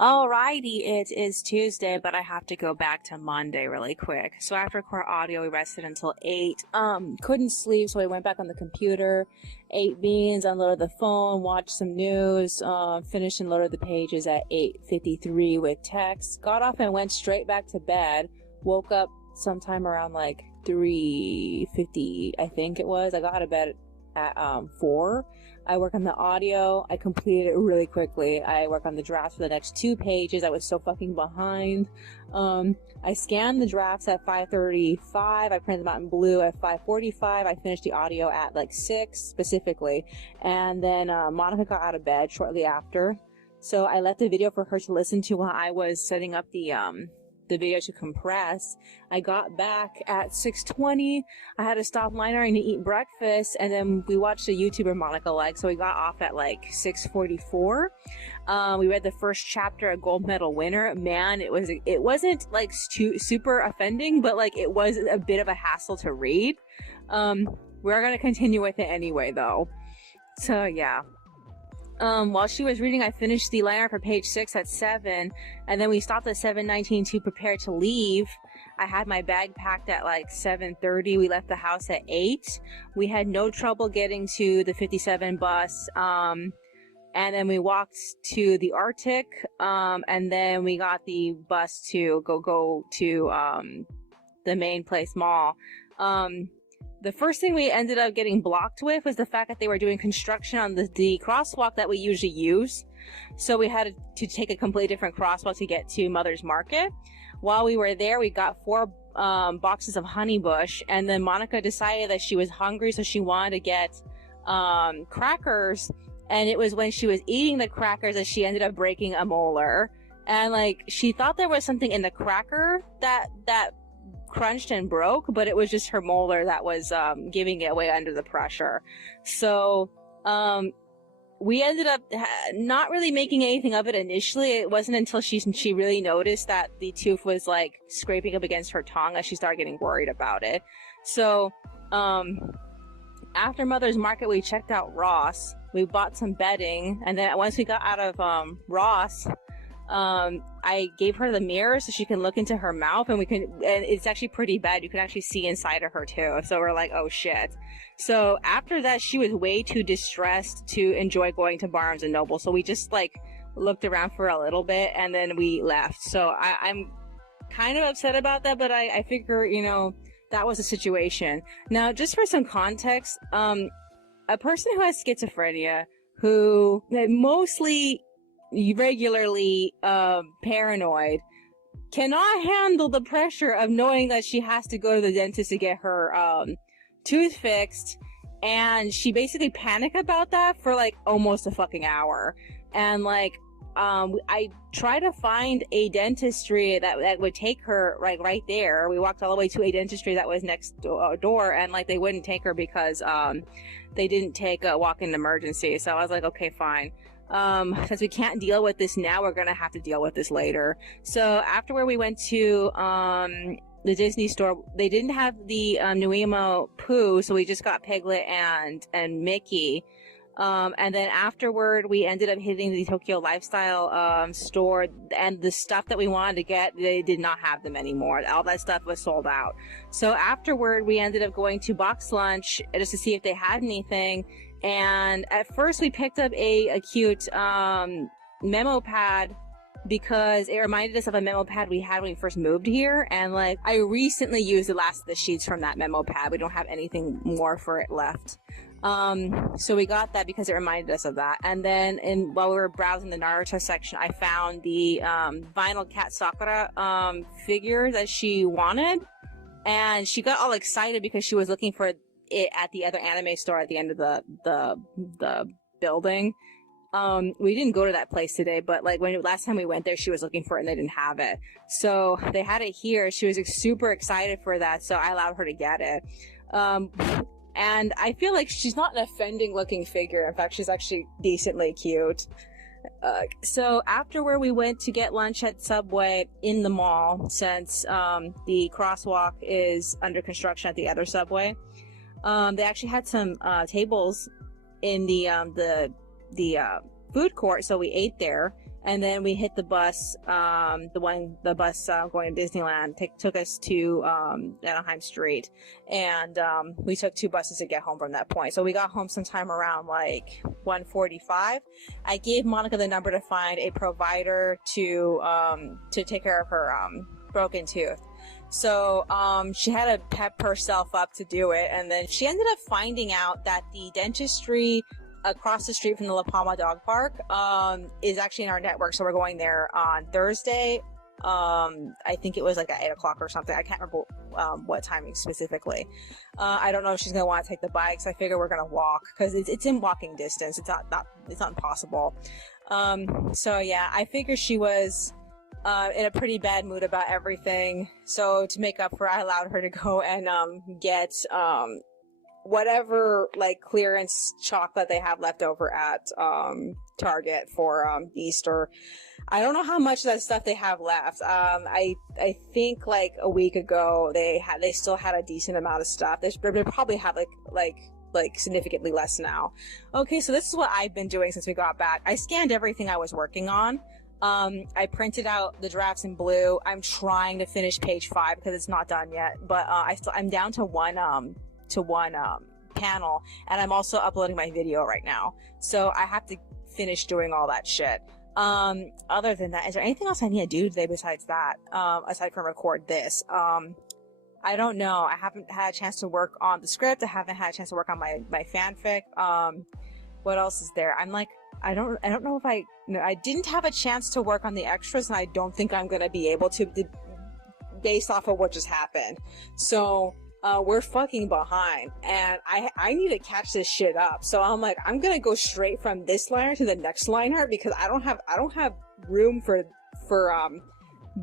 Alrighty, it is Tuesday, but I have to go back to Monday really quick. So after core audio, we rested until 8. Couldn't sleep, so I went back on the computer, ate beans, unloaded the phone, watched some news, finished and loaded the pages at 8:53 with text, got off and went straight back to bed, woke up sometime around like 3:50, I think it was. I got out of bed at 4. I work on the audio. I completed it really quickly. I work on the drafts for the next 2 pages. I was so fucking behind. I scanned the drafts at 5:35. I printed them out in blue at 5:45. I finished the audio at like 6 specifically. And then Monica got out of bed shortly after. So I left a video for her to listen to while I was setting up the video to compress. I got back at 6:20. I had to stop linering to eat breakfast, and then we watched a YouTuber Monica liked, so we got off at like 6:44. We read the first chapter, a gold medal winner. Man, it wasn't like super offending, but like it was a bit of a hassle to read. We're gonna continue with it anyway though. So yeah. While she was reading, I finished the liner for page 6 at 7, and then we stopped at 7:19 to prepare to leave. I had my bag packed at like 7:30. We left the house at 8. We had no trouble getting to the 57 bus, and then we walked to the Arctic, and then we got the bus to go to the main place mall. The first thing we ended up getting blocked with was the fact that they were doing construction on the crosswalk that we usually use. So we had to take a completely different crosswalk to get to Mother's Market. While we were there, we got 4 boxes of honeybush, and then Monica decided that she was hungry, so she wanted to get crackers. And it was when she was eating the crackers that she ended up breaking a molar. And like, she thought there was something in the cracker that crunched and broke, but it was just her molar that was giving it away under the pressure. So we ended up not really making anything of it initially. It wasn't until she really noticed that the tooth was like scraping up against her tongue that she started getting worried about it. So after Mother's Market, we checked out Ross. We bought some bedding, and then once we got out of Ross, I gave her the mirror so she can look into her mouth, and it's actually pretty bad. You can actually see inside of her too. So we're like, oh shit. So after that, she was way too distressed to enjoy going to Barnes and Noble. So we just like looked around for a little bit and then we left. So I'm kind of upset about that, but I figure, you know, that was the situation. Now, just for some context, a person who has schizophrenia, who mostly regularly paranoid, cannot handle the pressure of knowing that she has to go to the dentist to get her tooth fixed, and she basically panicked about that for like almost a fucking hour. And like I tried to find a dentistry that would take her right there. We walked all the way to a dentistry that was next door, and like they wouldn't take her because they didn't take a walk-in emergency. So I was like, okay, fine. Since we can't deal with this now, we're gonna have to deal with this later. So afterward, we went to the Disney store. They didn't have the Nuemo Pooh, so we just got Piglet and Mickey. And then afterward, we ended up hitting the Tokyo Lifestyle store, and the stuff that we wanted to get, they did not have them anymore. All that stuff was sold out. So afterward, we ended up going to Box Lunch just to see if they had anything. And at first, we picked up a cute memo pad because it reminded us of a memo pad we had when we first moved here. And like, I recently used the last of the sheets from that memo pad. We don't have anything more for it left. So we got that because it reminded us of that. And then while we were browsing the Naruto section, I found the vinyl Cat Sakura figure that she wanted, and she got all excited because she was looking for it at the other anime store at the end of the building. We didn't go to that place today, but like last time we went there, she was looking for it and they didn't have it. So they had it here. She was super excited for that, so I allowed her to get it. And I feel like she's not an offending looking figure. In fact, she's actually decently cute. So afterward, we went to get lunch at Subway in the mall, since the crosswalk is under construction at the other Subway. They actually had some tables in the food court, so we ate there. And then we hit the bus, the bus going to Disneyland took us to Anaheim Street, and we took 2 buses to get home from that point. So we got home sometime around like 1:45. I gave Monica the number to find a provider to take care of her broken tooth. So she had to pep herself up to do it, and then she ended up finding out that the dentistry across the street from the La Palma Dog Park is actually in our network, so we're going there on Thursday. I think it was like at 8 o'clock or something. I can't remember what timing specifically. I don't know if she's gonna want to take the bike, so I figure we're gonna walk because it's in walking distance. It's not impossible. So yeah, I figure she was in a pretty bad mood about everything. So to make up for it, I allowed her to go and get whatever like clearance chocolate they have left over at Target for Easter. I don't know how much of that stuff they have left. I think like a week ago they still had a decent amount of stuff. They probably have like significantly less now. Okay, so this is what I've been doing since we got back. I scanned everything I was working on. I printed out the drafts in blue. I'm trying to finish page 5 because it's not done yet, but I'm down to one panel, and I'm also uploading my video right now, so I have to finish doing all that shit. Other than that, is there anything else I need to do today besides that, aside from record this? I don't know. I haven't had a chance to work on the script. I haven't had a chance to work on my fanfic. What else is there? I'm like, I don't know if I didn't have a chance to work on the extras, and I don't think I'm gonna be able to based off of what just happened. So we're fucking behind, and I need to catch this shit up. So I'm like, I'm gonna go straight from this liner to the next liner because I don't have room for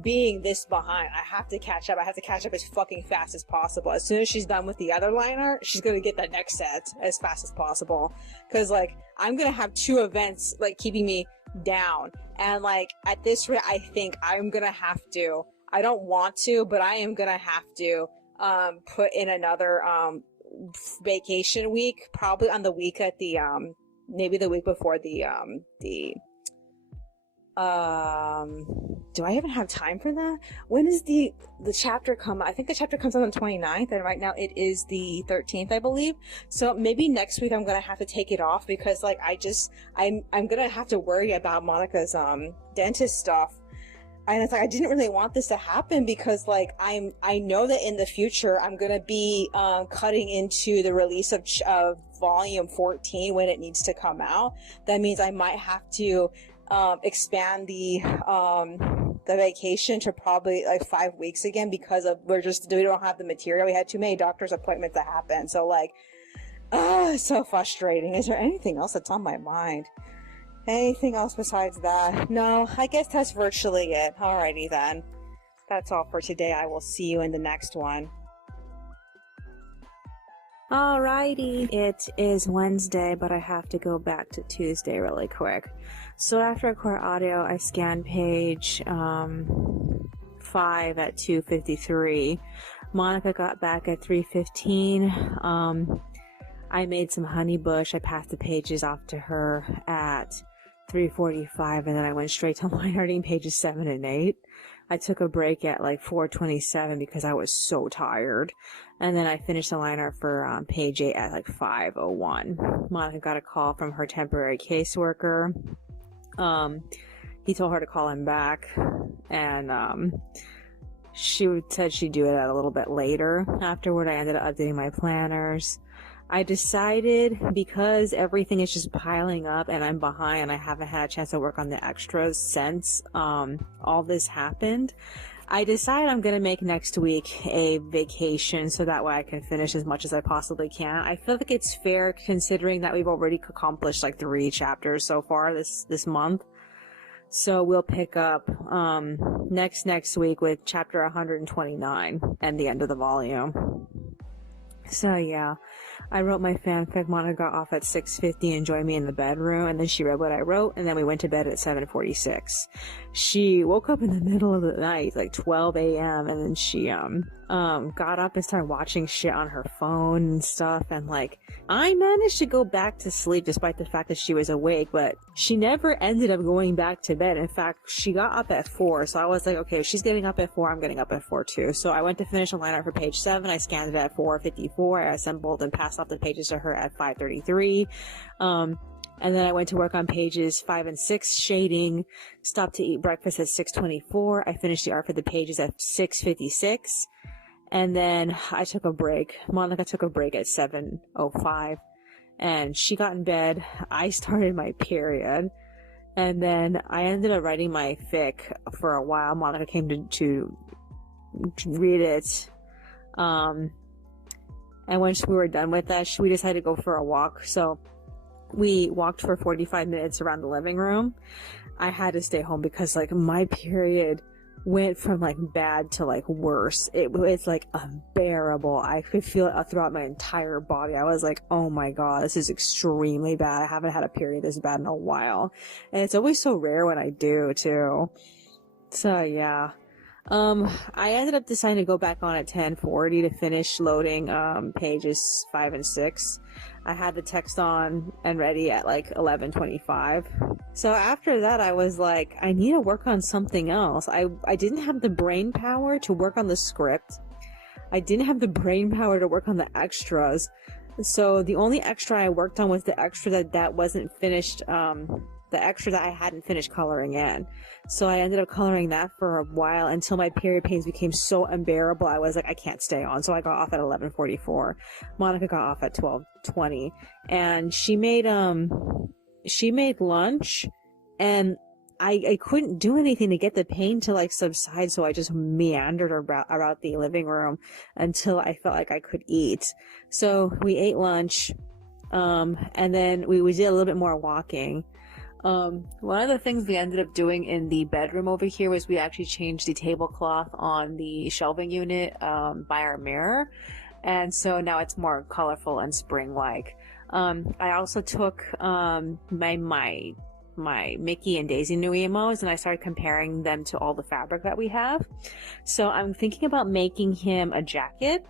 being this behind. I have to catch up. I have to catch up as fucking fast as possible. As soon as she's done with the other liner, she's gonna get the next set as fast as possible. Cause like, I'm gonna have 2 events like keeping me down. And like, at this rate, I think I'm gonna have to, I don't want to, but I am gonna have to put in another vacation week, probably on the week at the maybe the week before the do I even have time for that? When is the chapter come? I think the chapter comes out on the 29th, and right now it is the 13th, I believe. So maybe next week I'm gonna have to take it off because like I'm gonna have to worry about Monica's dentist stuff. And it's like, I didn't really want this to happen because like I know that in the future I'm gonna be cutting into the release of volume 14 when it needs to come out. That means I might have to expand the vacation to probably like 5 weeks again because of we don't have the material. We had too many doctor's appointments that happen. So like, it's so frustrating. Is there anything else that's on my mind? Anything else besides that? No, I guess that's virtually it. Alrighty then. That's all for today. I will see you in the next one. Alrighty, it is Wednesday, but I have to go back to Tuesday really quick. So after I record audio, I scanned page 5 at 2:53. Monica got back at 3:15. I made some honey bush. I passed the pages off to her at 3:45, and then I went straight to line arting pages 7 and 8. I took a break at like 4:27 because I was so tired. And then I finished the liner for page 8 at like 5:01. Monica got a call from her temporary caseworker. He told her to call him back, and she said she'd do it a little bit later. Afterward, I ended up updating my planners. I decided, because everything is just piling up and I'm behind, I haven't had a chance to work on the extras since all this happened, I decided I'm going to make next week a vacation so that way I can finish as much as I possibly can. I feel like it's fair considering that we've already accomplished like 3 chapters so far this month. So we'll pick up next week with chapter 129 and the end of the volume. So yeah, I wrote my fanfic. Monica got off at 6:50 and joined me in the bedroom, and then she read what I wrote, and then we went to bed at 7:46. She woke up in the middle of the night, like 12 a.m., and then she got up and started watching shit on her phone and stuff, and like I managed to go back to sleep despite the fact that she was awake, but she never ended up going back to bed. In fact, she got up at 4, so I was like, okay, if she's getting up at 4, I'm getting up at 4 too. So I went to finish a line art for page 7. I scanned it at 4:54. I assembled and passed off the pages to her at 5:33. And then I went to work on pages 5 and 6, shading, stopped to eat breakfast at 6:24. I finished the art for the pages at 6:56. And then I took a break. Monica took a break at 7:05. And she got in bed. I started my period. And then I ended up writing my fic for a while. Monica came to read it. And once we were done with that, we decided to go for a walk. So we walked for 45 minutes around the living room. I had to stay home because like my period went from like bad to like worse. It's like unbearable. I could feel it throughout my entire body. I was like, oh my god, this is extremely bad. I haven't had a period this bad in a while. And it's always so rare when I do too. So yeah. I ended up deciding to go back on at 10:40 to finish loading pages 5 and 6. I had the text on and ready at like 11:25. So after that, I was like, I need to work on something else. I didn't have the brain power to work on the script. I didn't have the brain power to work on the extras. So the only extra I worked on was the extra that wasn't finished, the extra that I hadn't finished coloring in. So I ended up coloring that for a while until my period pains became so unbearable. I was like, I can't stay on. So I got off at 11:44. Monica got off at 12:20, and she made lunch, and I couldn't do anything to get the pain to like subside. So I just meandered around the living room until I felt like I could eat. So we ate lunch, and then we did a little bit more walking. One of the things we ended up doing in the bedroom over here was we actually changed the tablecloth on the shelving unit by our mirror, and so now it's more colorful and spring-like. I also took my Mickey and Daisy new emos and I started comparing them to all the fabric that we have. So I'm thinking about making him a jacket.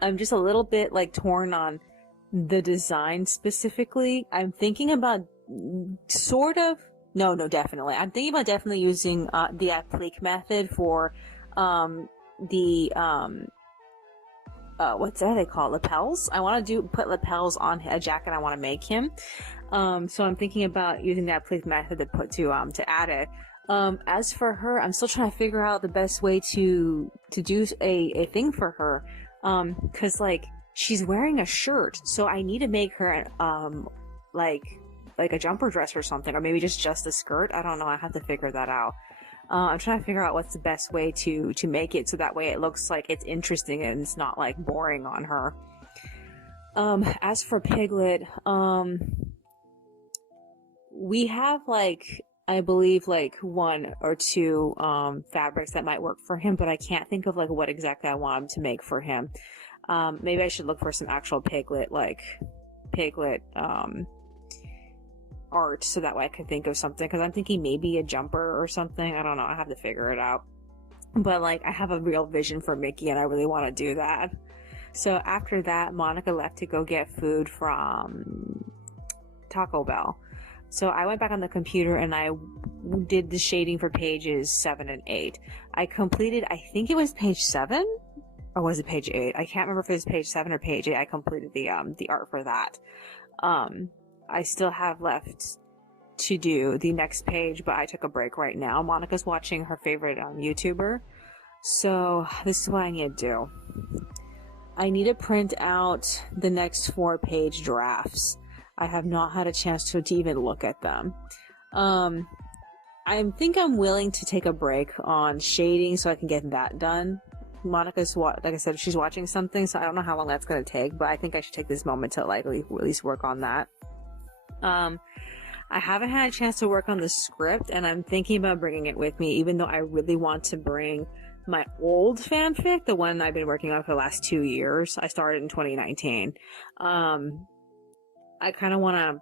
I'm just a little bit like torn on the design specifically. I'm thinking about definitely. I'm thinking about definitely using the applique method for what's that they call it? Lapels. I want to put lapels on a jacket I want to make him. So I'm thinking about using the applique method to add it. As for her, I'm still trying to figure out the best way to do a thing for her. Cause like she's wearing a shirt, so I need to make her like a jumper dress or something, or maybe just a skirt. I don't know. I have to figure that out. I'm trying to figure out what's the best way to make it so that way it looks like it's interesting and it's not like boring on her. As for Piglet, we have like, I believe like 1 or 2 fabrics that might work for him, but I can't think of like what exactly I want him to make for him. Maybe I should look for some actual Piglet art so that way I could think of something, because I'm thinking maybe a jumper or something. I don't know. I have to figure it out. But like I have a real vision for Mickey and I really want to do that. So after that, Monica left to go get food from Taco Bell. So I went back on the computer and I did the shading for pages 7 and 8. I completed, I think it was page 7 or was it page 8? I can't remember if it was page 7 or page 8. I completed the art for that. I still have left to do the next page, but I took a break right now. Monica's watching her favorite YouTuber. So this is what I need to do. I need to print out the next 4 page drafts. I have not had a chance to even look at them. I think I'm willing to take a break on shading so I can get that done. Monica's, like I said, she's watching something, so I don't know how long that's going to take, but I think I should take this moment to like at least work on that. I haven't had a chance to work on the script, and I'm thinking about bringing it with me, even though I really want to bring my old fanfic, the one I've been working on for the last 2 years. I started in 2019. I kind of want to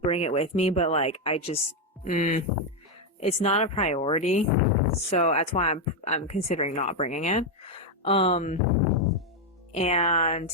bring it with me, but like I just it's not a priority, so that's why I'm considering not bringing it. And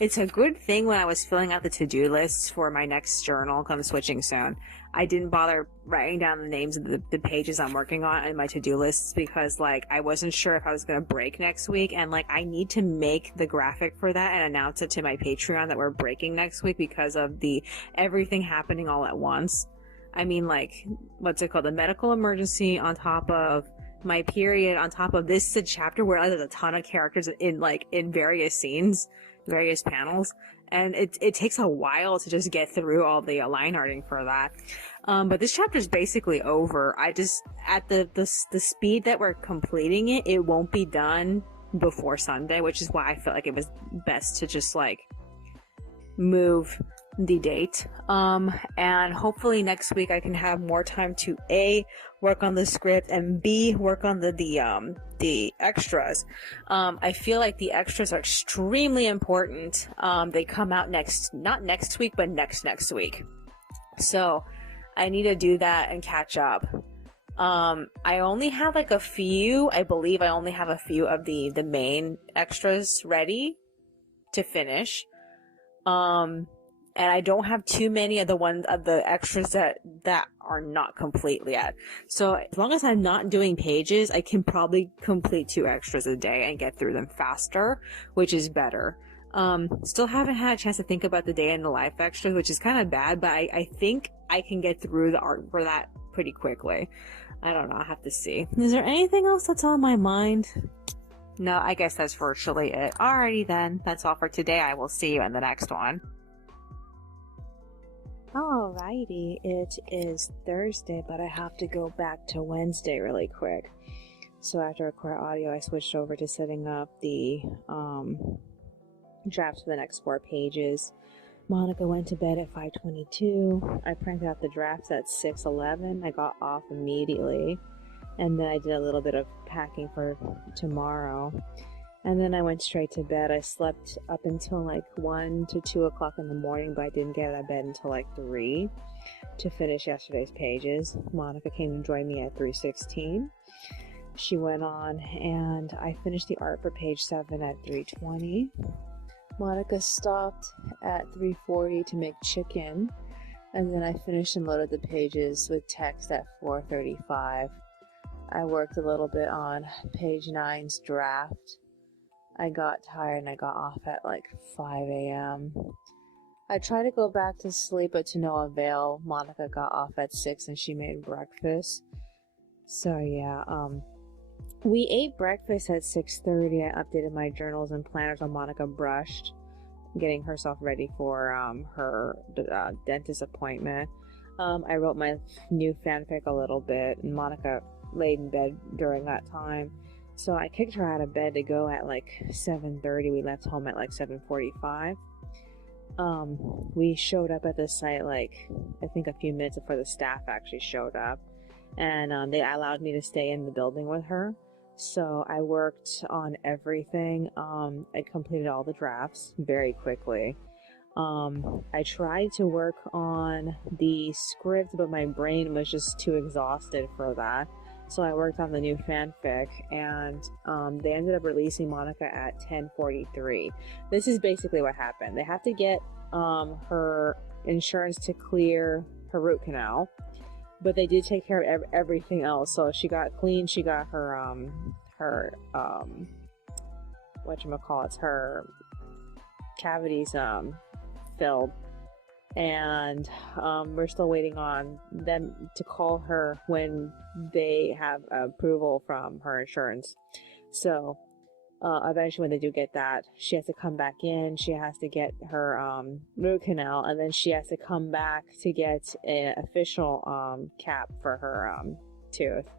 it's a good thing when I was filling out the to-do lists for my next journal, I'm switching soon, I didn't bother writing down the names of the pages I'm working on in my to-do lists, because like I wasn't sure if I was going to break next week, and like I need to make the graphic for that and announce it to my Patreon that we're breaking next week because of the everything happening all at once. I mean, like, what's it called? The medical emergency on top of my period, on top of this is a chapter where there's a ton of characters in various scenes, various panels, and it takes a while to just get through all the line arting for that. But this chapter is basically over. I just, at the speed that we're completing it, it won't be done before Sunday, which is why I felt like it was best to just like move the date. And hopefully next week I can have more time to A, work on the script, and B, work on the extras. I feel like the extras are extremely important. They come out not next week, but next week. So I need to do that and catch up. I only have like a few, I believe I only have a few of the main extras ready to finish. And I don't have too many of the extras that are not complete yet. So as long as I'm not doing pages, I can probably complete 2 extras a day and get through them faster, which is better. Still haven't had a chance to think about the day in the life extras, which is kind of bad, but I think I can get through the art for that pretty quickly. I don't know, I'll have to see. Is there anything else that's on my mind? No, I guess that's virtually it. Alrighty then, that's all for today. I will see you in the next one. Alrighty, it is Thursday, but I have to go back to Wednesday really quick. So after I record audio, I switched over to setting up the drafts for the next 4 pages. Monica went to bed at 5:22. I printed out the drafts at 6:11. I got off immediately, and then I did a little bit of packing for tomorrow. And then I went straight to bed. I slept up until like 1 to 2 o'clock in the morning, but I didn't get out of bed until like 3 to finish yesterday's pages. Monica came to join me at 3:16. She went on, and I finished the art for page 7 at 3:20. Monica stopped at 3:40 to make chicken, and then I finished and loaded the pages with text at 4:35. I worked a little bit on page 9's draft. I got tired and I got off at like 5 a.m. I tried to go back to sleep, but to no avail. Monica got off at 6 and she made breakfast. So yeah, we ate breakfast at 6:30. I updated my journals and planners while Monica brushed, getting herself ready for her dentist appointment. I wrote my new fanfic a little bit, and Monica laid in bed during that time. So I kicked her out of bed to go at like 7:30. We left home at like 7:45. We showed up at the site like, I think a few minutes before the staff actually showed up. And they allowed me to stay in the building with her. So I worked on everything. I completed all the drafts very quickly. I tried to work on the script, but my brain was just too exhausted for that. So I worked on the new fanfic, and they ended up releasing Monica at 10:43. This is basically what happened. They have to get her insurance to clear her root canal, but they did take care of everything else. So she got clean. She got her whatchamacallits, her cavities filled. And we're still waiting on them to call her when they have approval from her insurance. So eventually when they do get that, she has to come back in. She has to get her root canal, and then she has to come back to get an official cap for her tooth.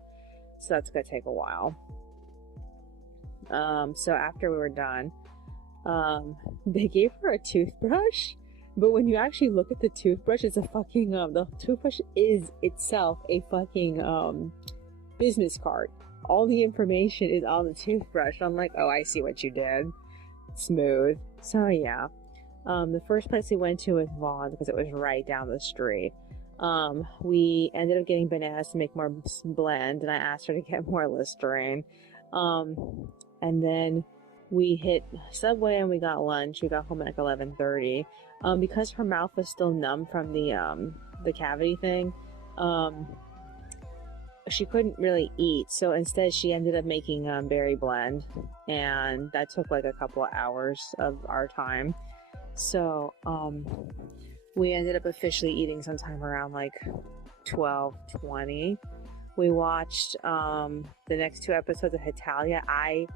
So that's gonna take a while. So after we were done, they gave her a toothbrush. But when you actually look at the toothbrush, it's a fucking, the toothbrush is itself a fucking, business card. All the information is on the toothbrush. I'm like, oh, I see what you did. Smooth. So yeah. The first place we went to was Vaughn because it was right down the street. We ended up getting bananas to make more blend, and I asked her to get more Listerine. And then we hit Subway and we got lunch. We got home at like 11:30. Because her mouth was still numb from the cavity thing, she couldn't really eat. So instead, she ended up making berry blend, and that took like a couple of hours of our time. So we ended up officially eating sometime around like 12:20. We watched the next 2 episodes of Hetalia. I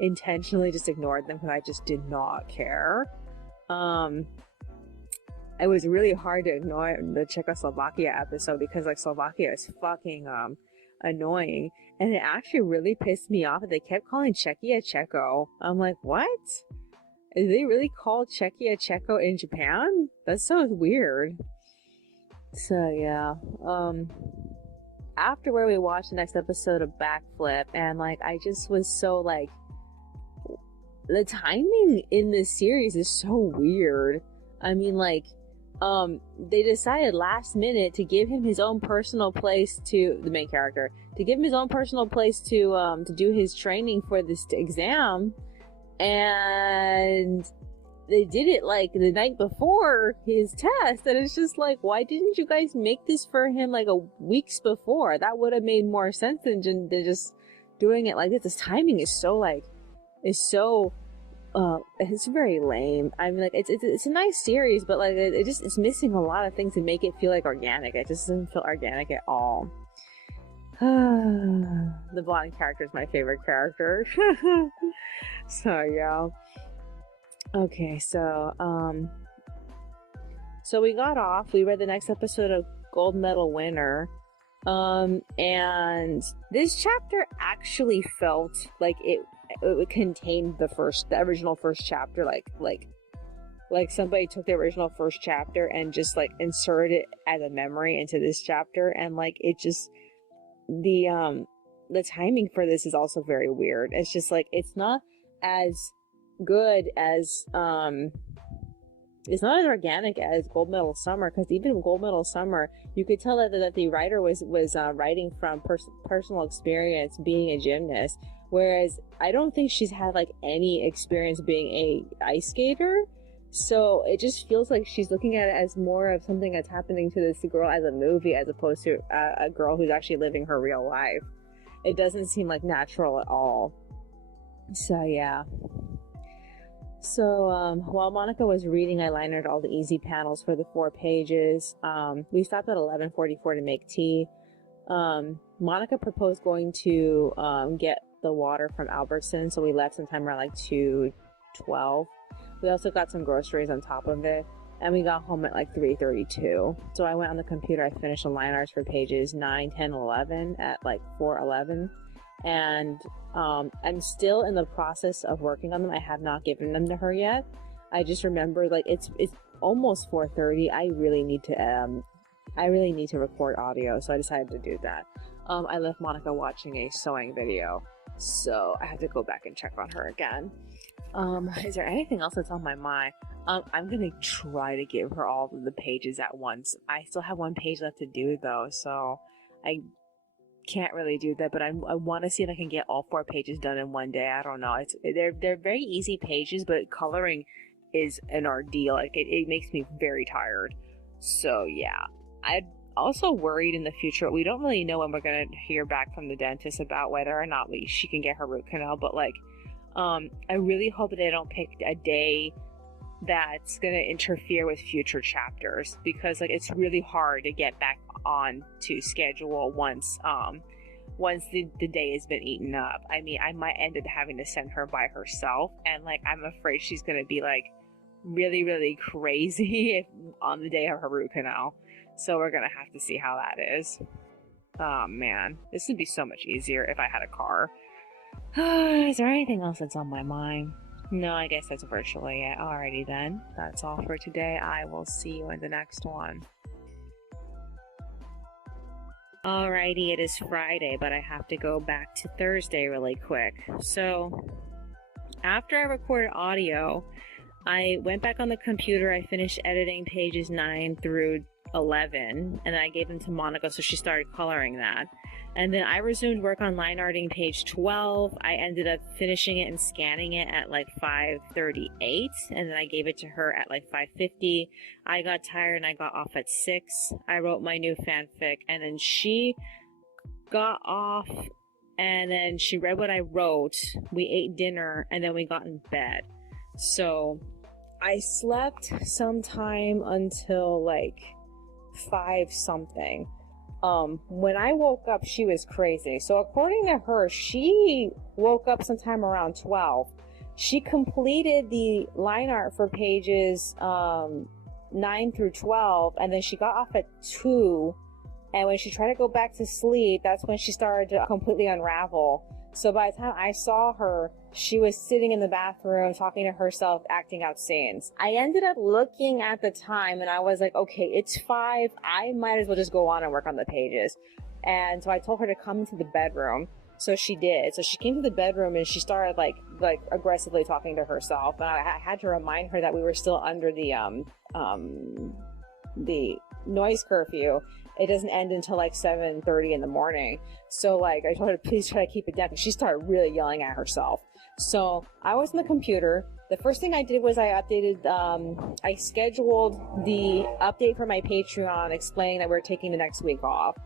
intentionally just ignored them because I just did not care. It was really hard to ignore the Czechoslovakia episode because like Slovakia is fucking annoying, and it actually really pissed me off that they kept calling Czechia Checo. I'm like, what? Did they really call Czechia Checo in Japan? That sounds weird. So yeah. Afterward, we watched the next episode of Backflip, and like I just was so like, the timing in this series is so weird. I mean, like, they decided last minute to give him his own personal place to the main character, to give him his own personal place to do his training for this exam, and they did it like the night before his test, and it's just like, why didn't you guys make this for him like weeks before? That would have made more sense than just doing it like this. This timing is so like, it's very lame. I mean, like, it's a nice series, but like it's missing a lot of things to make it feel like organic. It just doesn't feel organic at all. The blonde character is my favorite character. So yeah. Okay, so we got off. We read the next episode of Gold Medal Winner. And this chapter actually felt like it contained the original first chapter, like somebody took the original first chapter and just like inserted it as a memory into this chapter, and like it just the timing for this is also very weird. It's just like it's not as good as it's not as organic as Gold Medal Summer, because even Gold Medal Summer, you could tell that the writer was writing from personal experience being a gymnast, whereas I don't think she's had like any experience being a ice skater. So it just feels like she's looking at it as more of something that's happening to this girl as a movie, as opposed to a girl who's actually living her real life. It doesn't seem like natural at all. So yeah. So while Monica was reading, I linered all the easy panels for the 4 pages. We stopped at 11:44 to make tea. Monica proposed going to get the water from Albertson, so we left sometime around like 2:12. We also got some groceries on top of it, and we got home at like 3:32. So I went on the computer. I finished the line arts for pages 9, 10, 11 at like 4:11. And I'm still in the process of working on them. I have not given them to her yet. I just remember like it's almost 4:30. I really need to record audio, so I decided to do that. I left Monica watching a sewing video, so I have to go back and check on her again. Is there anything else that's on my mind? I'm gonna try to give her all of the pages at once. I still have 1 page left to do though, so I can't really do that, but I want to see if I can get all 4 pages done in one day. I don't know. They're very easy pages, but coloring is an ordeal. Like it makes me very tired. So yeah, I'm also worried in the future. We don't really know when we're gonna hear back from the dentist about whether or not she can get her root canal. But like, I really hope that they don't pick a day that's gonna interfere with future chapters, because like it's really hard to get back on to schedule once the day has been eaten up. I mean, I might end up having to send her by herself, and like I'm afraid she's gonna be like really, really crazy on the day of her root canal. So we're gonna have to see how that is. Oh man, this would be so much easier if I had a car. Is there anything else that's on my mind? No, I guess that's virtually it. Alrighty then. That's all for today. I will see you in the next one. Alrighty, it is Friday, but I have to go back to Thursday really quick. So, after I recorded audio, I went back on the computer, I finished editing pages 9 through 11, and then I gave them to Monica, so she started coloring that. And then I resumed work on line arting page 12. I ended up finishing it and scanning it at like 5:38, and then I gave it to her at like 5:50. I got tired and I got off at 6. I wrote my new fanfic, and then she got off, and then she read what I wrote. We ate dinner, and then we got in bed. So I slept sometime until like 5 something. When I woke up, she was crazy. So according to her, she woke up sometime around 12. She completed the line art for pages 9 through 12, and then she got off at 2. And when she tried to go back to sleep, that's when she started to completely unravel. So by the time I saw her, she was sitting in the bathroom talking to herself, acting out scenes. I ended up looking at the time and I was like, okay, it's 5. I might as well just go on and work on the pages. And so I told her to come into the bedroom. So she did. So she came to the bedroom and she started like aggressively talking to herself. And I had to remind her that we were still under the noise curfew. It doesn't end until like 7:30 in the morning. So like I told her to please try to keep it down because she started really yelling at herself. So I was on the computer. The first thing I did was I updated, I scheduled the update for my Patreon explaining that we're taking the next week off.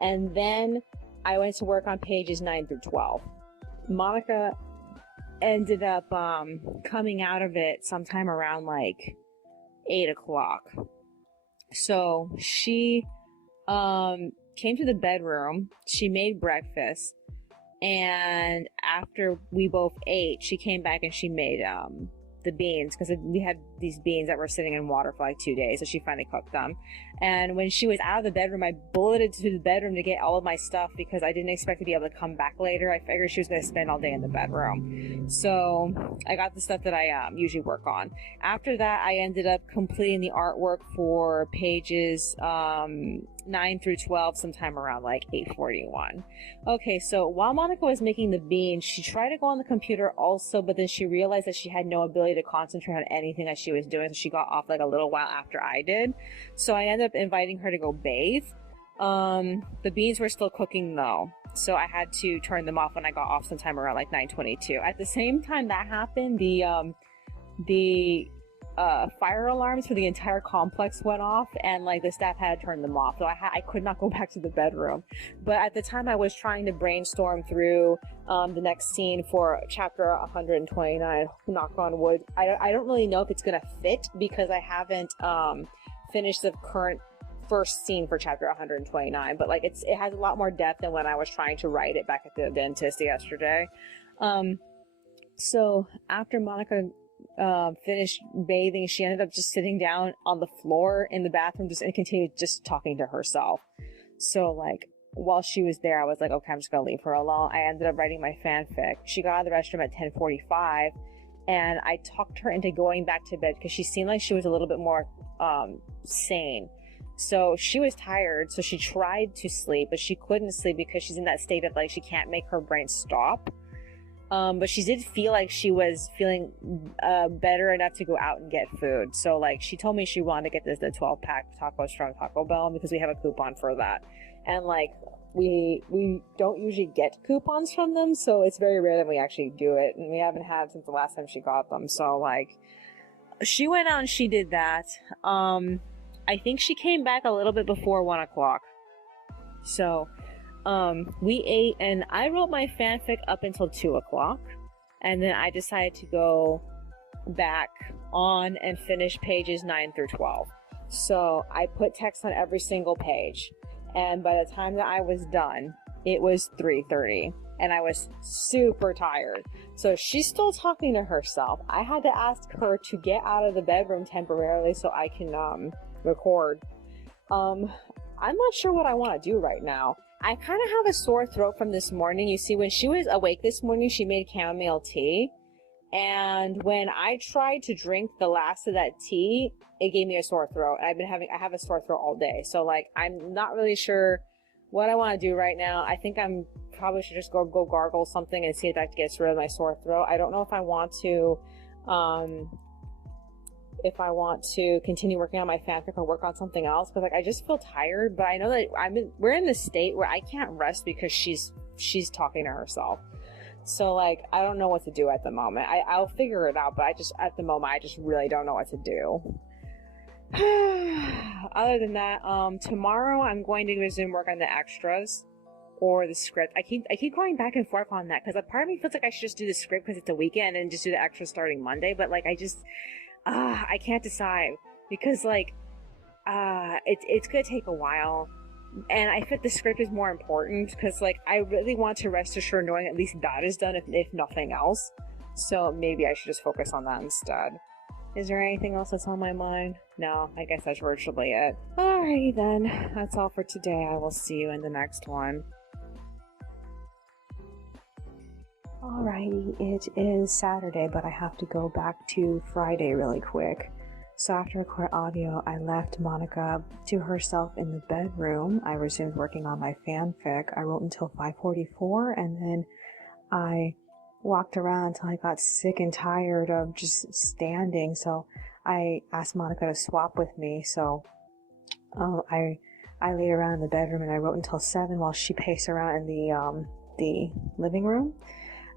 And then I went to work on pages 9 through 12. Monica ended up coming out of it sometime around like 8 o'clock. So she came to the bedroom, she made breakfast, and after we both ate, she came back and she made the beans, because we had these beans that were sitting in water for like 2 days, so she finally cooked them. And when she was out of the bedroom, I bulleted to the bedroom to get all of my stuff because I didn't expect to be able to come back later. I figured she was going to spend all day in the bedroom. So I got the stuff that I usually work on. After that, I ended up completing the artwork for pages 9 through 12 sometime around like 8:41. Okay, so while Monica was making the beans, she tried to go on the computer also, but then she realized that she had no ability to concentrate on anything that she was doing, so she got off like a little while after I did. So I ended up inviting her to go bathe. The beans were still cooking though, so I had to turn them off when I got off sometime around like 9:22. At the same time that happened, the fire alarms for the entire complex went off, and like the staff had to turn them off, so I could not go back to the bedroom. But at the time I was trying to brainstorm through the next scene for chapter 129. Knock on wood. I don't really know if it's gonna fit because I haven't finished the current first scene for chapter 129, but like it has a lot more depth than when I was trying to write it back at the dentist yesterday. So after Monica finished bathing, she ended up just sitting down on the floor in the bathroom and continued just talking to herself. So like while she was there, I was like, okay, I'm just gonna leave her alone. I ended up writing my fanfic. She got out of the restroom at 10:45, and I talked her into going back to bed because she seemed like she was a little bit more sane. So she was tired, so she tried to sleep, but she couldn't sleep because she's in that state of like she can't make her brain stop. But she did feel like she was feeling better enough to go out and get food. So like she told me she wanted to get the 12-pack tacos from Taco Bell because we have a coupon for that. And like we don't usually get coupons from them, so it's very rare that we actually do it, and we haven't had since the last time she got them. So like she went out and she did that. I think she came back a little bit before 1 o'clock. So we ate, and I wrote my fanfic up until 2 o'clock, and then I decided to go back on and finish pages 9 through 12. So I put text on every single page, and by the time that I was done, it was 3:30, and I was super tired. So she's still talking to herself. I had to ask her to get out of the bedroom temporarily so I can record. I'm not sure what I want to do right now. I kind of have a sore throat from this morning. You see, when she was awake this morning, she made chamomile tea. And when I tried to drink the last of that tea, it gave me a sore throat. I have a sore throat all day. So like, I'm not really sure what I want to do right now, I think I'm probably should just go gargle something and see if that gets rid of my sore throat. I don't know if I want to, continue working on my fanfic or work on something else, because like I just feel tired. But I know that we're in this state where I can't rest because she's talking to herself. So like I don't know what to do at the moment. I'll figure it out, but at the moment I just really don't know what to do. Other than that, tomorrow I'm going to resume work on the extras or the script. I keep going back and forth on that because a part of me feels like I should just do the script because it's a weekend and just do the extras starting Monday. But like I can't decide because like it's gonna take a while, and I think the script is more important because like I really want to rest assured knowing at least that is done if nothing else. So maybe I should just focus on that instead. Is there anything else that's on my mind? No, I guess that's virtually it. Alrighty then, that's all for today. I will see you in the next one. Alrighty, it is Saturday, but I have to go back to Friday really quick. So after record audio, I left Monica to herself in the bedroom. I resumed working on my fanfic. I wrote until 5:44, and then I walked around until I got sick and tired of just standing. So I asked Monica to swap with me. So I laid around in the bedroom and I wrote until 7 while she paced around in the living room.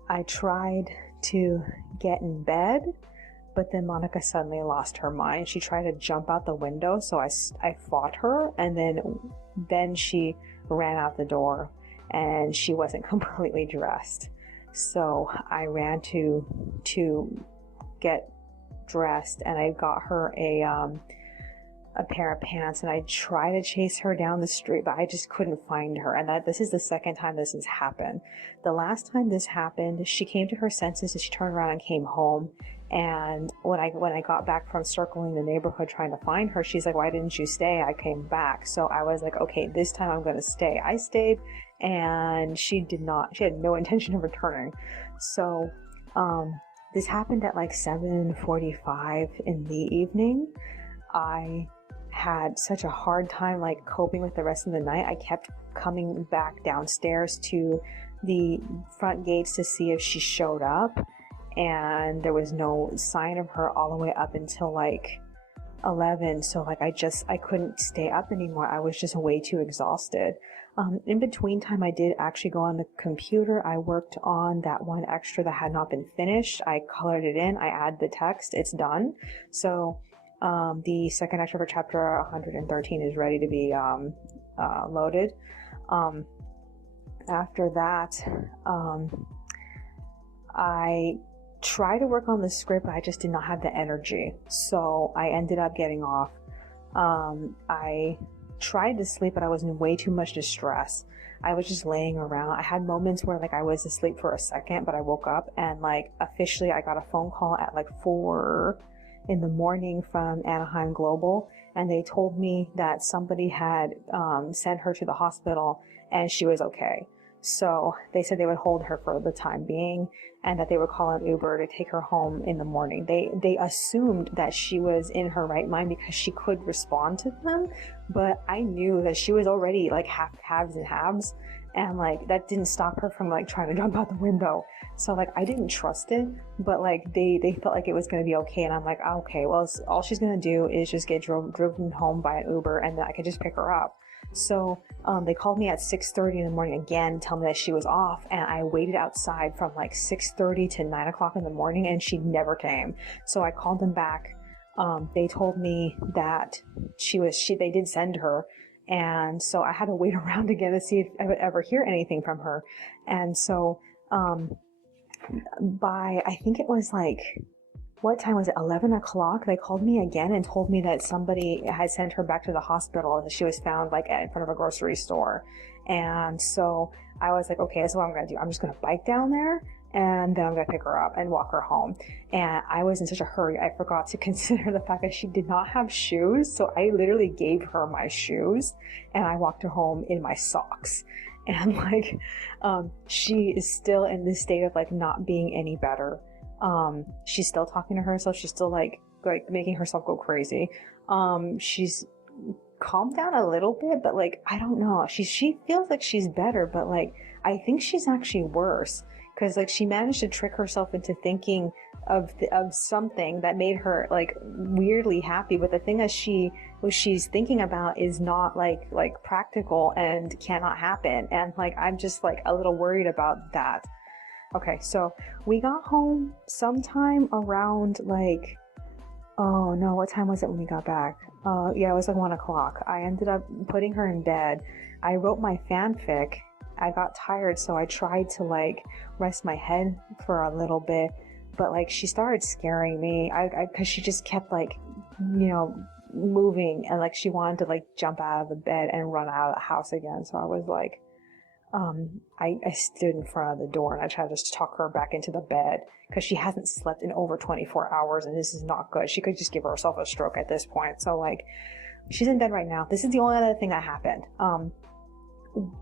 I tried to get in bed, but then Monica suddenly lost her mind. She tried to jump out the window, so I fought her, and then she ran out the door, and she wasn't completely dressed. So I ran to get dressed, and I got her a pair of pants, and I tried to chase her down the street, but I just couldn't find her. And this is the second time this has happened. The last time this happened, she came to her senses and she turned around and came home. And when I got back from circling the neighborhood trying to find her, she's like, "Why didn't you stay?" I came back. So I was like, okay, this time I'm going to stay. I stayed, and she had no intention of returning. So this happened at like 7:45 in the evening. I had such a hard time like coping with the rest of the night. I kept coming back downstairs to the front gates to see if she showed up, and there was no sign of her all the way up until like 11. So like I couldn't stay up anymore. I was just way too exhausted. In between time, I did actually go on the computer. I worked on that one extra that had not been finished. I colored it in. I add the text. It's done. So the second extra for chapter 113 is ready to be loaded. After that, I tried to work on the script, but I just did not have the energy. So I ended up getting off. I tried to sleep, but I was in way too much distress. I was just laying around. I had moments where like I was asleep for a second, but I woke up and like officially I got a phone call at like 4 in the morning from Anaheim Global, and they told me that somebody had sent her to the hospital and she was okay. So they said they would hold her for the time being and that they would call an Uber to take her home in the morning. They assumed that she was in her right mind because she could respond to them, but I knew that she was already like halves and halves, and like that didn't stop her from like trying to jump out the window. So like I didn't trust it, but like they felt like it was going to be okay, and I'm like, okay, well all she's going to do is just get driven home by an Uber, and then I could just pick her up. So they called me at 6:30 in the morning again, telling me that she was off, and I waited outside from like 6:30 to 9 o'clock in the morning, and she never came. So I called them back. They told me that they did send her, and so I had to wait around again to see if I would ever hear anything from her. And so by I think it was like, what time was it? 11 o'clock. They called me again and told me that somebody had sent her back to the hospital. She was found like in front of a grocery store. And so I was like, okay, that's what I'm going to do. I'm just going to bike down there, and then I'm going to pick her up and walk her home. And I was in such a hurry, I forgot to consider the fact that she did not have shoes. So I literally gave her my shoes and I walked her home in my socks. And like, she is still in this state of like not being any better. She's still talking to herself. She's still like making herself go crazy. She's calmed down a little bit, but like, I don't know. She feels like she's better, but like, I think she's actually worse. Cause like she managed to trick herself into thinking of something that made her like weirdly happy, but the thing that she's thinking about is not like practical and cannot happen. And like, I'm just like a little worried about that. Okay, so we got home sometime around like, oh no, what time was it when we got back? Yeah, it was like 1 o'clock. I ended up putting her in bed. I wrote my fanfic. I got tired, so I tried to like rest my head for a little bit, but like she started scaring me. Cause she just kept like, moving, and like she wanted to like jump out of the bed and run out of the house again. So I was like, I stood in front of the door and I tried to just tuck her back into the bed because she hasn't slept in over 24 hours and this is not good. She could just give herself a stroke at this point. So like, she's in bed right now. This is the only other thing that happened.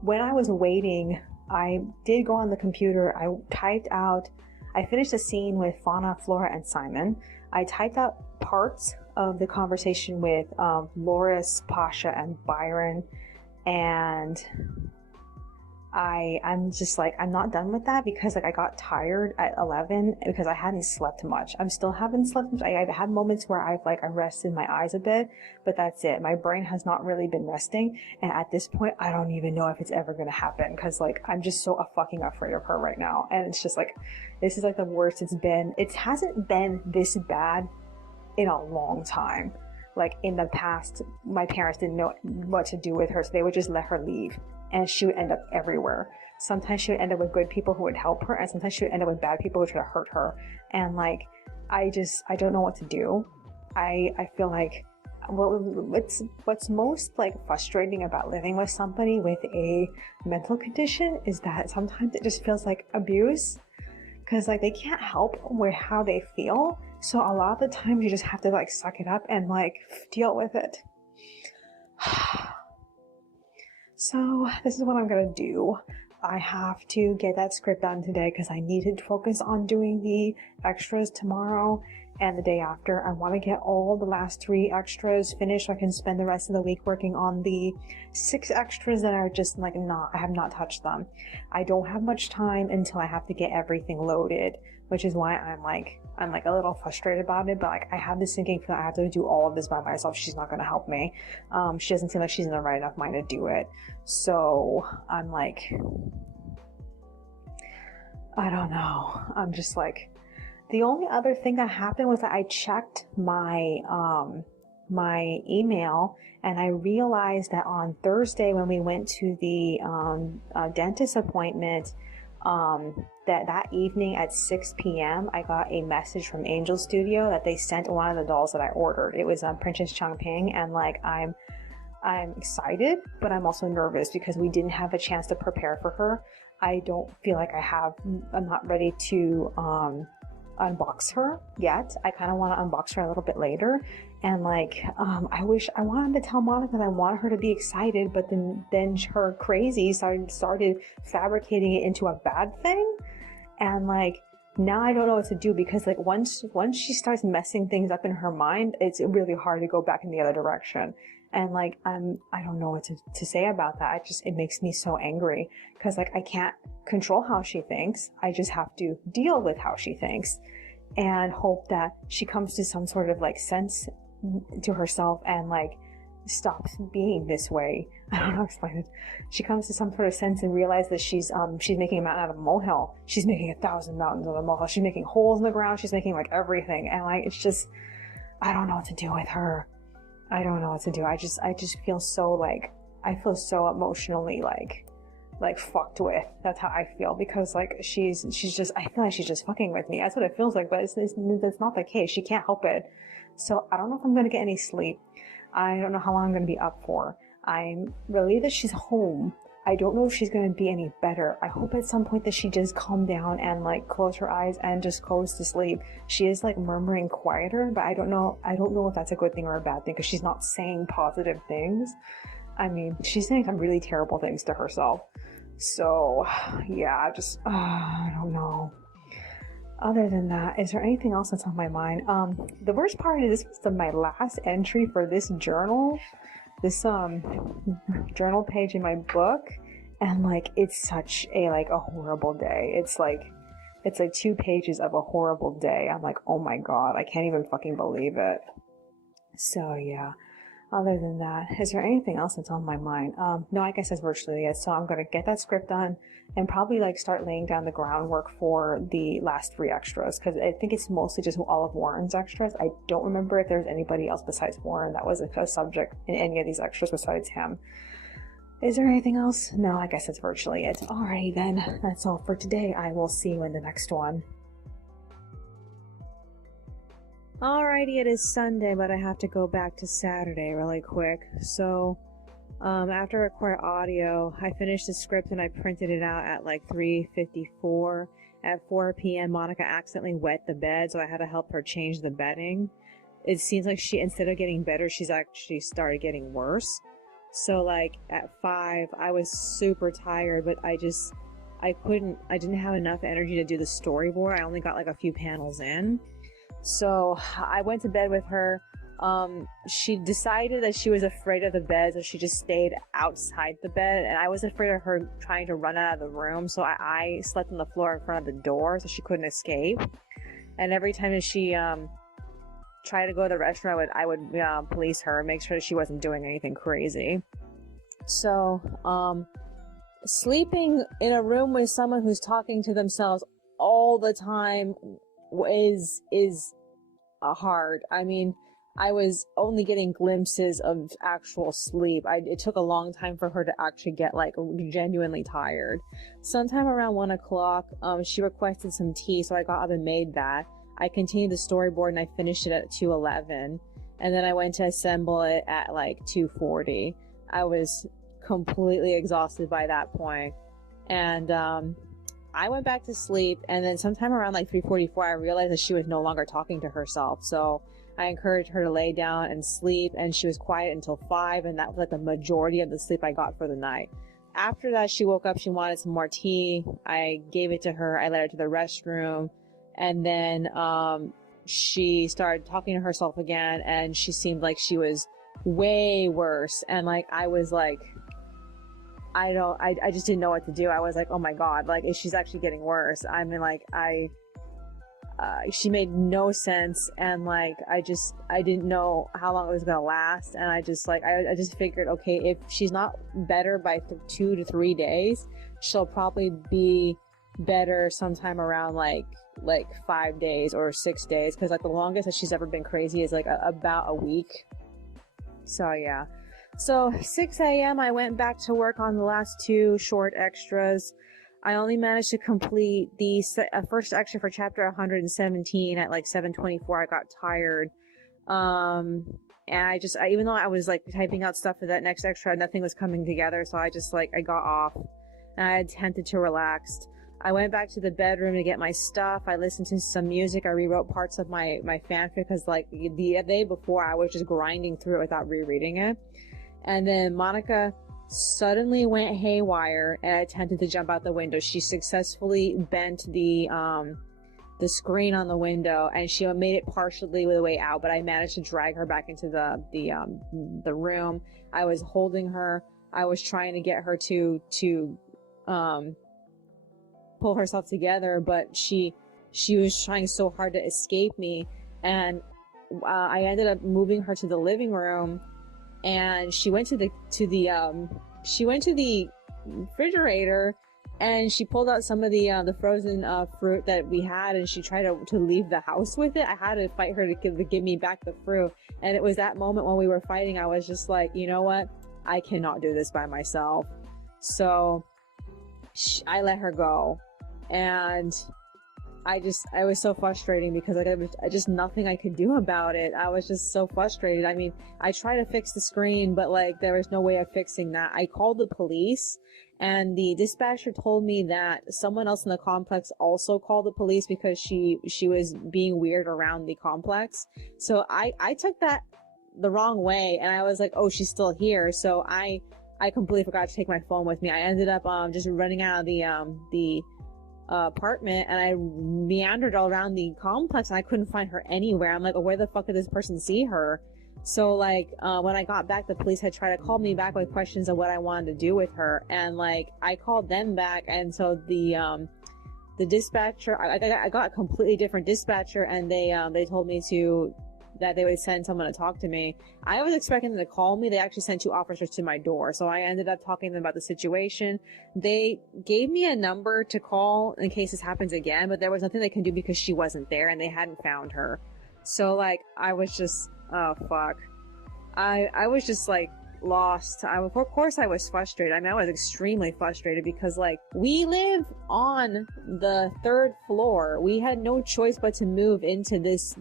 When I was waiting, I did go on the computer. I finished a scene with Fauna, Flora, and Simon. I typed out parts of the conversation with Loris, Pasha, and Byron, and I'm just like, I'm not done with that because like I got tired at 11 because I hadn't slept much. I'm still haven't slept much. I've had moments where I rested my eyes a bit, but that's it. My brain has not really been resting. And at this point, I don't even know if it's ever going to happen because like, I'm just so fucking afraid of her right now. And it's just like, this is like the worst it's been. It hasn't been this bad in a long time. Like in the past, my parents didn't know what to do with her, so they would just let her leave. And she would end up everywhere. Sometimes she would end up with good people who would help her, and sometimes she would end up with bad people who try to hurt her. And like, I don't know what to do. I feel like what's most like frustrating about living with somebody with a mental condition is that sometimes it just feels like abuse, because like they can't help with how they feel. So a lot of the time you just have to like suck it up and like deal with it. So this is what I'm gonna do. I have to get that script done today because I need to focus on doing the extras tomorrow and the day after. I want to get all the last 3 extras finished so I can spend the rest of the week working on the 6 extras that are just like I have not touched them. I don't have much time until I have to get everything loaded, which is why I'm like a little frustrated about it, but like I have this thinking that I have to do all of this by myself. She's not going to help me. She doesn't seem like she's in the right enough mind to do it. So I'm like, I don't know. I'm just like, the only other thing that happened was that I checked my my email and I realized that on Thursday when we went to the dentist appointment, that evening at 6 p.m. I got a message from Angel Studio that they sent one of the dolls that I ordered. It was Princess Changping, and like I'm excited, but I'm also nervous because we didn't have a chance to prepare for her. I don't feel like I'm not ready to unbox her yet. I kind of want to unbox her a little bit later, and like I wanted to tell Monica that I want her to be excited, but then her crazy started fabricating it into a bad thing, and like now I don't know what to do because like once she starts messing things up in her mind, it's really hard to go back in the other direction. And like I don't know what to say about that. It makes me so angry because like I can't control how she thinks. I just have to deal with how she thinks and hope that she comes to some sort of like sense to herself and like stops being this way. I don't know how to explain it. She comes to some sort of sense and realizes that she's making a mountain out of a molehill. She's making 1,000 mountains out of a molehill. She's making holes in the ground. She's making like everything. And like, it's just, I don't know what to do with her. I don't know what to do. I just feel so like, I feel so emotionally like fucked with. That's how I feel because like she's just, I feel like she's just fucking with me. That's what it feels like, but it's not the case. She can't help it. So I don't know if I'm going to get any sleep. I don't know how long I'm going to be up for. I'm relieved that she's home. I don't know if she's going to be any better. I hope at some point that she just calm down and like close her eyes and just goes to sleep. She is like murmuring quieter, but I don't know if that's a good thing or a bad thing because she's not saying positive things. I mean, she's saying some really terrible things to herself. So yeah, I don't know. Other than that, is there anything else that's on my mind? The worst part is this was my last entry for this journal. this journal page in my book, and like it's such a like a horrible day. It's like 2 pages of a horrible day. I'm like, oh my god, I can't even fucking believe it. So yeah. Other than that, is there anything else that's on my mind? No, I guess that's virtually it. So I'm gonna get that script done and probably like start laying down the groundwork for the last 3 extras, because I think it's mostly just all of Warren's extras. I don't remember if there's anybody else besides Warren that was a subject in any of these extras besides him. Is there anything else? No, I guess that's virtually it. Alrighty then, that's all for today. I will see you in the next one. Alrighty, it is Sunday, but I have to go back to Saturday really quick. So, after I recorded audio, I finished the script and I printed it out at like 3:54. At 4 p.m., Monica accidentally wet the bed, so I had to help her change the bedding. It seems like instead of getting better, she's actually started getting worse. So like at 5, I was super tired, but I didn't have enough energy to do the storyboard. I only got like a few panels in. So I went to bed with her. She decided that she was afraid of the bed, so she just stayed outside the bed, and I was afraid of her trying to run out of the room, so I slept on the floor in front of the door so she couldn't escape. And every time that she tried to go to the restroom, I would police her and make sure that she wasn't doing anything crazy. So sleeping in a room with someone who's talking to themselves all the time is hard. I mean, I was only getting glimpses of actual sleep. It took a long time for her to actually get like genuinely tired. Sometime around 1 o'clock, she requested some tea, so I got up and made that. I continued the storyboard and I finished it at 2:11, and then I went to assemble it at like 2:40. I was completely exhausted by that point, and I went back to sleep, and then sometime around like 3:44, I realized that she was no longer talking to herself. So I encouraged her to lay down and sleep, and she was quiet until 5, and that was like the majority of the sleep I got for the night. After that, she woke up, she wanted some more tea. I gave it to her, I led her to the restroom, and then she started talking to herself again, and she seemed like she was way worse, and like I was like, I just didn't know what to do. I was like, oh my god, like she's actually getting worse. I mean, like she made no sense, and like I didn't know how long it was gonna last, and I just figured, okay, if she's not better by 2 to 3 days, she'll probably be better sometime around like 5 days or 6 days, because like the longest that she's ever been crazy is like about a week. So yeah. So 6 a.m. I went back to work on the last 2 short extras. I only managed to complete the first extra for chapter 117 at like 7:24. I got tired. And I even though I was like typing out stuff for that next extra, nothing was coming together. So I got off, and I attempted to relax. I went back to the bedroom to get my stuff. I listened to some music. I rewrote parts of my fanfic, because like the day before I was just grinding through it without rereading it. And then Monica suddenly went haywire and attempted to jump out the window. She successfully bent the screen on the window, and she made it partially the way out, but I managed to drag her back into the room. I was holding her. I was trying to get her to pull herself together, but she was trying so hard to escape me, and I ended up moving her to the living room. And she went to the refrigerator, and she pulled out some of the frozen fruit that we had, and she tried to leave the house with it. I had to fight her to give me back the fruit. And it was that moment when we were fighting, I was just like, you know what? I cannot do this by myself. So I let her go, and I was so frustrating, because like I just nothing I could do about it. I was just so frustrated. I mean, I tried to fix the screen, but like there was no way of fixing that. I called the police, and the dispatcher told me that someone else in the complex also called the police because she was being weird around the complex. So I took that the wrong way, and I was like, oh, she's still here. So I completely forgot to take my phone with me. I ended up just running out of the apartment, and I meandered all around the complex, and I couldn't find her anywhere. I'm like, oh, where the fuck did this person see her? So like when I got back, the police had tried to call me back with questions of what I wanted to do with her, and like I called them back, and so the dispatcher, I got a completely different dispatcher, and they told me that they would send someone to talk to me. I was expecting them to call me. They actually sent 2 officers to my door. So I ended up talking to them about the situation. They gave me a number to call in case this happens again, but there was nothing they can do because she wasn't there and they hadn't found her. So like, I was just, oh fuck. I was just like lost. Of course I was frustrated. I mean, I was extremely frustrated because like, we live on the 3rd floor. We had no choice but to move into this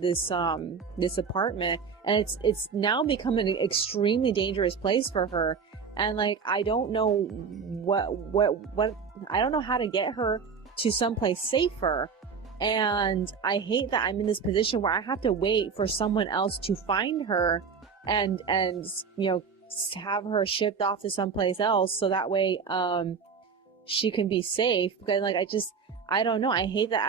apartment, and it's now become an extremely dangerous place for her. And like, I don't know what I don't know how to get her to someplace safer. And I hate that I'm in this position where I have to wait for someone else to find her and you know, have her shipped off to someplace else so that way she can be safe. Because like, I don't know, I hate that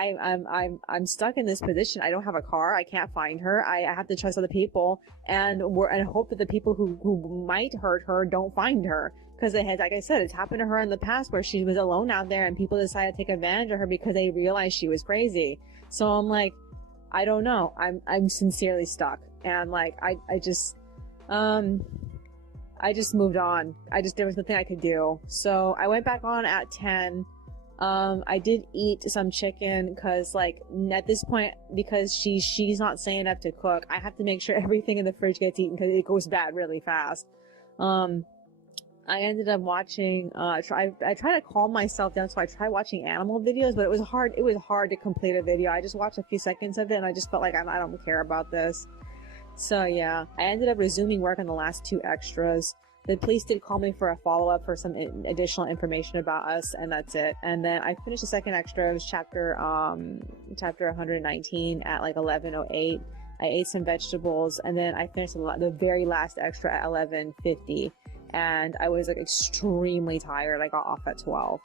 I'm stuck in this position. I don't have a car, I can't find her, I have to trust other people and hope that the people who might hurt her don't find her. Because like I said, it's happened to her in the past where she was alone out there and people decided to take advantage of her because they realized she was crazy. So I'm like, I don't know, I'm sincerely stuck. And like, I just moved on. There was nothing I could do. So I went back on at 10. I did eat some chicken because like at this point, because she's not staying up to cook, I have to make sure everything in the fridge gets eaten because it goes bad really fast. I ended up watching, I try to calm myself down, so I tried watching animal videos, but it was hard to complete a video. I just watched a few seconds of it and I just felt like I don't care about this. So yeah, I ended up resuming work on the last 2 extras. The police did call me for a follow-up for some additional information about us, and that's it. And then I finished the second extra. It was chapter 119 at like 11:08. I ate some vegetables, and then I finished the very last extra at 11:50. And I was like extremely tired. I got off at 12.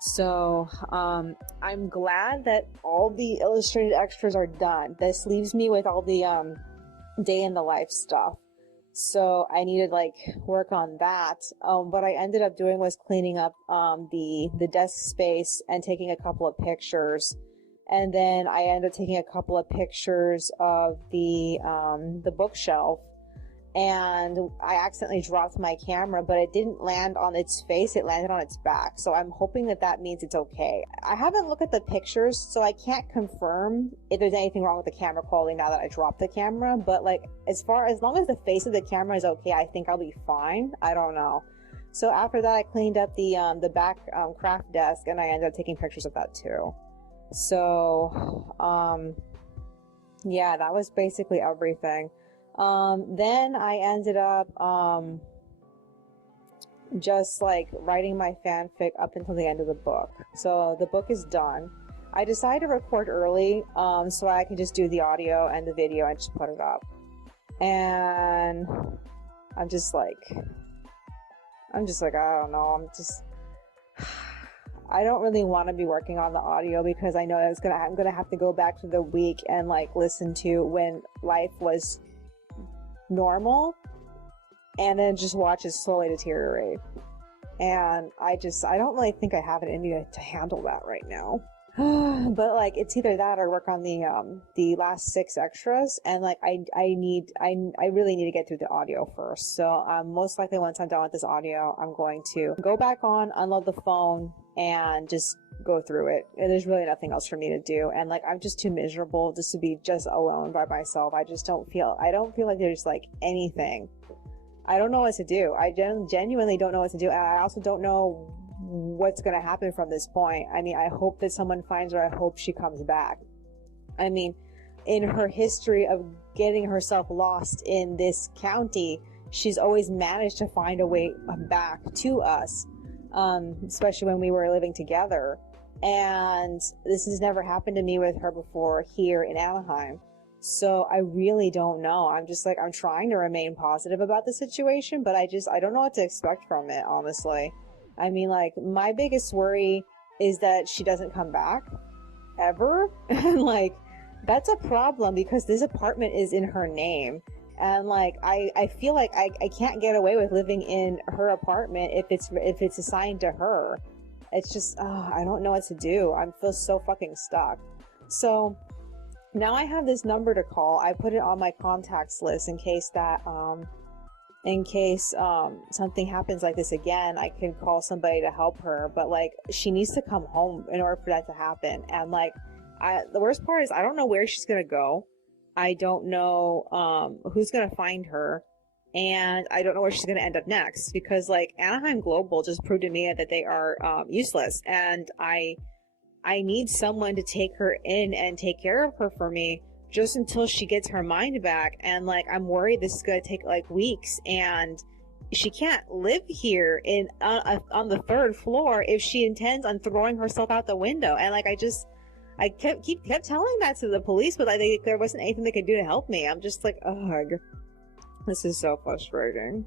So I'm glad that all the illustrated extras are done. This leaves me with all the day in the life stuff. So I needed like work on that. What I ended up doing was cleaning up the desk space and taking a couple of pictures. And then I ended up taking a couple of pictures of the bookshelf. And I accidentally dropped my camera, but it didn't land on its face, it landed on its back. So I'm hoping that means it's okay. I haven't looked at the pictures, so I can't confirm if there's anything wrong with the camera quality now that I dropped the camera, but like, as long as the face of the camera is okay, I think I'll be fine. I don't know. So after that, I cleaned up the back craft desk, and I ended up taking pictures of that too. So, yeah, that was basically everything. Then I ended up, just like writing my fanfic up until the end of the book. So the book is done. I decided to record early, so I can just do the audio and the video and just put it up. And I'm just like, I don't know, I don't really want to be working on the audio because I know that I'm gonna have to go back to the week and like listen to when life was normal and then just watch it slowly deteriorate. And I don't really think I have it in me to handle that right now. But like, it's either that or work on the last 6 extras, and like I really need to get through the audio first. So most likely once I'm done with this audio, I'm going to go back on, unload the phone, and just go through it. And there's really nothing else for me to do, and like, I'm just too miserable just to be just alone by myself. I don't feel like there's like anything. I don't know what to do. I genuinely don't know what to do, and I also don't know what's going to happen from this point. I mean, I hope that someone finds her. I hope she comes back. I mean, in her history of getting herself lost in this county, she's always managed to find a way back to us, especially when we were living together. And this has never happened to me with her before here in Anaheim. So I really don't know. I'm just like, I'm trying to remain positive about the situation, but I don't know what to expect from it, honestly. I mean, like, my biggest worry is that she doesn't come back ever. And like, that's a problem because this apartment is in her name. And like I feel like I can't get away with living in her apartment if it's assigned to her. It's just I don't know what to do. I feel so fucking stuck. So now I have this number to call. I put it on my contacts list in case something happens like this again, I can call somebody to help her. But like she needs to come home in order for that to happen. And like the worst part is I don't know where she's gonna go. I don't know who's gonna find her, and I don't know where she's gonna end up next, because like Anaheim Global just proved to me that they are useless, and I need someone to take her in and take care of her for me just until she gets her mind back. And like I'm worried this is gonna take like weeks, and she can't live here in on the third floor if she intends on throwing herself out the window. And like I kept telling that to the police, but like there wasn't anything they could do to help me. I'm just like, ugh, this is so frustrating.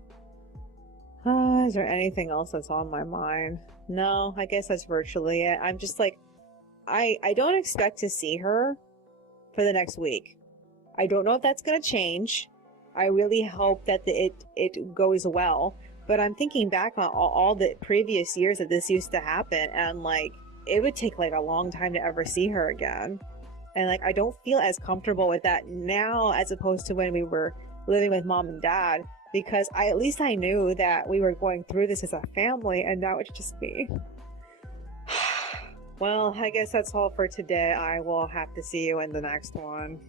Is there anything else that's on my mind? No, I guess that's virtually it. I'm just like, I don't expect to see her for the next week. I don't know if that's gonna change. I really hope that it goes well. But I'm thinking back on all the previous years that this used to happen, and like it would take like a long time to ever see her again. And like I don't feel as comfortable with that now as opposed to when we were living with mom and dad, because at least I knew that we were going through this as a family, and now it's just me. Well, I guess that's all for today. I will have to see you in the next one.